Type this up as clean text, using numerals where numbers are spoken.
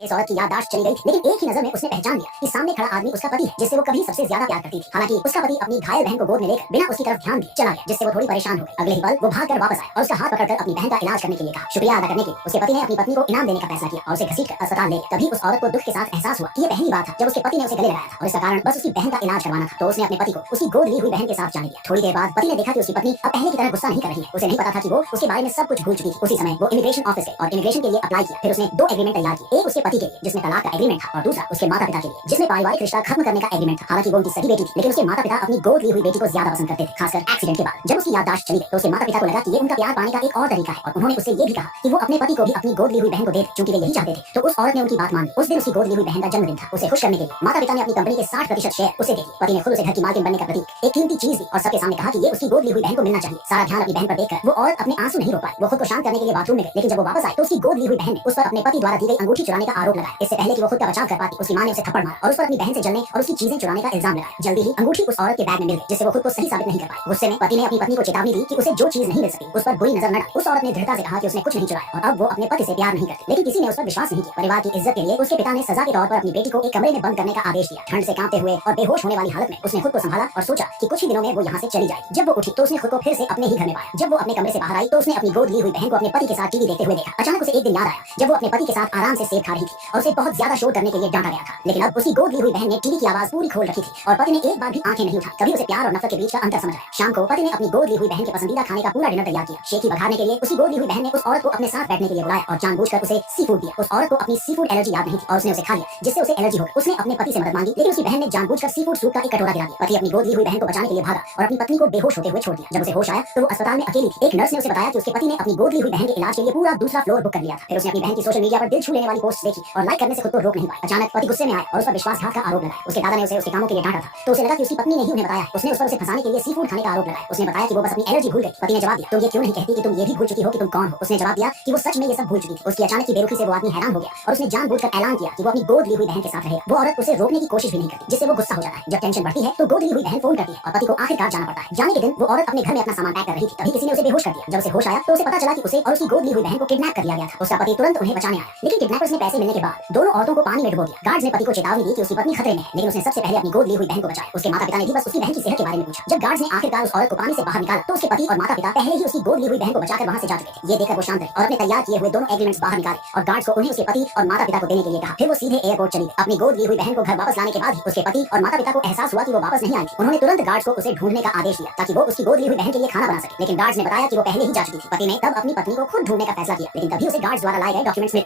इस औरत की याददाश्त चली गई, लेकिन एक ही नजर में उसने पहचान लिया कि सामने खड़ा आदमी उसका पति है, जिससे वो कभी सबसे ज्यादा प्यार करती थी। हालांकि उसका पति अपनी घायल बहन को गोद में लेकर बिना उसकी तरफ ध्यान दिए चला गया, जिससे वो थोड़ी परेशान हो गई। अगले ही पल वो भागकर वापस आया और उसका हाथ पकड़कर अपनी बहन का इलाज करने के लिए कहा। शुक्रिया अदा करने के लिए उसके पति ने अपनी पत्नी को इनाम देने का फैसला किया और उसे घसीटकर अस्पताल ले गया। तभी उस औरत को दुख के साथ एहसास हुआ कि ये पहली बार था जब उसके पति ने उसे गले लगाया था और इसका कारण बस उसकी बहन का इलाज करवाना था। तो उसने अपने पति को उसकी गोद ली हुई बहन के साथ जाने दिया। थोड़ी देर बाद पति ने देखा कि उसकी पत्नी अब पहले की तरह गुस्सा नहीं कर रही है। उसे नहीं पता था कि वो उसके बारे में सब कुछ भूल चुकी थी। उसी समय वो इमिग्रेशन ऑफिस गई और इमिग्रेशन के लिए अप्लाई किया। फिर उसने 2 एग्रीमेंट तैयार किए, एक उसके पति के लिए जिसमें तलाक का एग्रीमेंट था और दूसरा उसके माता पिता के लिए जिसमें पारिवारिक रिश्ता खत्म करने का एग्रीमेंट था। हालांकि वो उनकी सगी बेटी थी, लेकिन उसके माता पिता अपनी गोद ली हुई बेटी को ज्यादा पसंद करते थे, खासकर एक्सीडेंट के बाद। जब उसकी याददाश्त चली गई तो उसके माता पिता को लगा कि ये उनका प्यार पाने का एक और तरीका है और उन्होंने उससे ये भी कहा कि वो अपने पति को भी अपनी गोद ली हुई बहन को दे, क्योंकि वे यही चाहते थे। तो उस औरत ने उनकी बात मान ली। उस दिन उसकी गोद ली हुई बहन का जन्मदिन था। उसे खुश करने के लिए माता पिता ने अपनी कंपनी के 60% शेयर उसे दे दिए। पति ने खुद उसे घर की मालकिन बनने का प्रतीक एक कीमती चीज दी और सबके सामने कहा कि ये उसकी गोद ली हुई बहन को मिलना चाहिए। सारा ध्यान अपनी बहन पर देखकर वो औरत अपने आंसू नहीं रोक पाई। वो खुद को शांत करने के लिए बाथरूम में गई, लेकिन जब वो वापस आई तो उसकी गोद ली हुई बहन ने उस पर अपने पति द्वारा दी गई अंगूठी चुराने का आरोप लगाया। इससे पहले कि वो खुद का बचाव कर पाती, उसकी मां ने उसे थप्पड़ मारा और उस पर अपनी बहन से जलने और उसकी चीजें चुराने का इल्जाम लगाया। जल्दी ही अंगूठी उस औरत के बैग में मिल गई, जिससे वो खुद को सही साबित नहीं कर पाई। गुस्से में पति ने अपनी पत्नी को चेतावनी दी कि उसे जो चीज नहीं मिल सकती उस पर बुरी नजर न डाले। उस औरत ने दृढ़ता से कहा कि उसने कुछ नहीं चुराया और अब वो अपने पति से प्यार नहीं करती, लेकिन किसी ने उस पर विश्वास नहीं किया। परिवार की इज्जत के लिए उसके पिता ने सजा के तौर पर अपनी बेटी को एक कमरे में बंद करने का आदेश दिया। ठंड से कांपते हुए और बेहोश होने वाली हालत में उसने खुद को संभाला और सोचा कि कुछ ही दिनों में वो यहाँ से चली जाएगी। जब वो उठी तो उसने खुद को फिर से अपने ही घर में पाया। जब वो अपने कमरे से बाहर आई तो उसने अपनी गोद ली हुई बहन को अपने पति के साथ टीवी देखते हुए देखा। अचानक उसे एक दिन याद आया जब वो अपने पति के साथ आराम से सेब खा रही थी और उसे बहुत ज्यादा शोर करने के लिए डांटा गया था। लेकिन अब उसकी गोद ली हुई बहन ने टीवी की आवाज पूरी खोल रखी थी और पति ने एक बार भी आंखें नहीं उठाई। कभी उसे प्यार और नफरत के बीच का अंतर समझ आया। शाम को पति ने अपनी गोद ली हुई बहन के पसंदीदा खाने का पूरा डिनर तैयार किया। शेखी बघारने के लिए उसकी गोद ली हुई बहन ने उस औरत को अपने साथ बैठने के लिए बुलाया और जानबूझकर उसे सी फूड दिया। उस औरत को अपनी सी फूड एलर्जी याद नहीं थी और उसने उसे खा लिया, जिससे उसे एलर्जी हो गई। उसने अपने पति से मदद मांगी, लेकिन उसकी बहन ने जानबूझकर सी फूड सूप का एक कटोरा गिरा दिया। पति अपनी गोद ली हुई बहन को बचाने के लिए भागा और अपनी पत्नी को बेहोश होते हुए छोड़ दिया। जब उसे होश आया तो वो अस्पताल में अकेली थी। एक नर्स ने उसे बताया कि उसके पति ने अपनी गोद ली हुई बहन के इलाज के लिए पूरा दूसरा फ्लोर बुक कर लिया था। फिर उसने अपनी बहन की सोशल मीडिया पर दिल छू लेने वाली पोस्ट देखी और लाइक करने से खुद को रोक नहीं पाया। अचानक पति गुस्से में आया और उस पर विश्वासघात का आरोप लगाया। उसके दादा ने उसे उसके कामों के लिए डांटा था, तो उसे लगा कि उसकी पत्नी ने ही उन्हें बताया। उसने उस पर उसे फंसाने के लिए सी फूड खाने का आरोप लगाया। उसने बताया कि वो बस अपनी एलर्जी भूल गई। पति ने जवाब दिया, तुम ये क्यों नहीं कहती कि तुम ये भी भूल चुकी हो कि तुम कौन हो। उसने जवाब दिया कि वो सच में ये सब भूल चुकी थी। उसकी अचानक की बेरुखी से वो आदमी हैरान हो गया और उसने जानबूझकर ऐलान किया कि वो अपनी गोद ली हुई बहन के साथ रहेगा। वो औरत उसे रोकने की कोशिश भी नहीं करती, जिससे वो गुस्सा हो जाता है। जब टेंशन बढ़ती है तो गोद ली हुई बहन फोन करती है और पति को आखिरकार जाना पड़ता है। जाने के दिन वो औरत अपने घर में अपना सामान पैक कर रही थी, तभी किसी ने उसे बेहोश कर दिया। जब उसे होश आया तो उसे पता चला कि उसे और उसकी गोद ली हुई बहन को किडनैप कर लिया गया था। उसका पति तुरंत उन्हें बचाने आया, लेकिन किडनैपर्स ने पैसे मिलने के बाद दोनों औरतों को पानी में डुबो दिया। गार्ड्स ने पति को चेतावनी दी कि उसकी पत्नी खतरे में है, लेकिन उसने सबसे पहले अपनी गोद ली हुई बहन को बचाया। उसके माता पिता ने भी बस उसकी बहन की सेहत के बारे में पूछा। जब गार्ड्स ने आखिरकार उस औरत को पानी से बाहर निकाला तो उसके पति और माता पिता पहले ही उसकी गोद ली हुई बहन को बचाकर वहां से जा चुके थे। ये देखकर वो शांत रहे और अपने तैयार किए हुए दोनों एग्रीमेंट्स बाहर निकाले और गार्ड्स को उन्हें उसके पति और माता पिता को देने के लिए कहा। फिर वो सीधे एयरपोर्ट चली गई। अपनी गोद ली हुई बहन को घर वापस लाने के बाद ही उसके पति और माता पिता को एहसास हुआ कि वो वापस नहीं आई थी। उन्होंने तुरंत गार्ड्स को उसे ढूंढने का आदेश दिया ताकि वो उसकी गोद ली हुई बहन के लिए खाना बना सके, लेकिन गार्ड्स ने बताया कि वो पहले ही जा चुकी थी। पति ने तब अपनी पत्नी को खुद ढूंढने का फैसला किया, लेकिन तभी उसे गार्ड्स द्वारा लाए गए डॉक्यूमेंट्स मिले।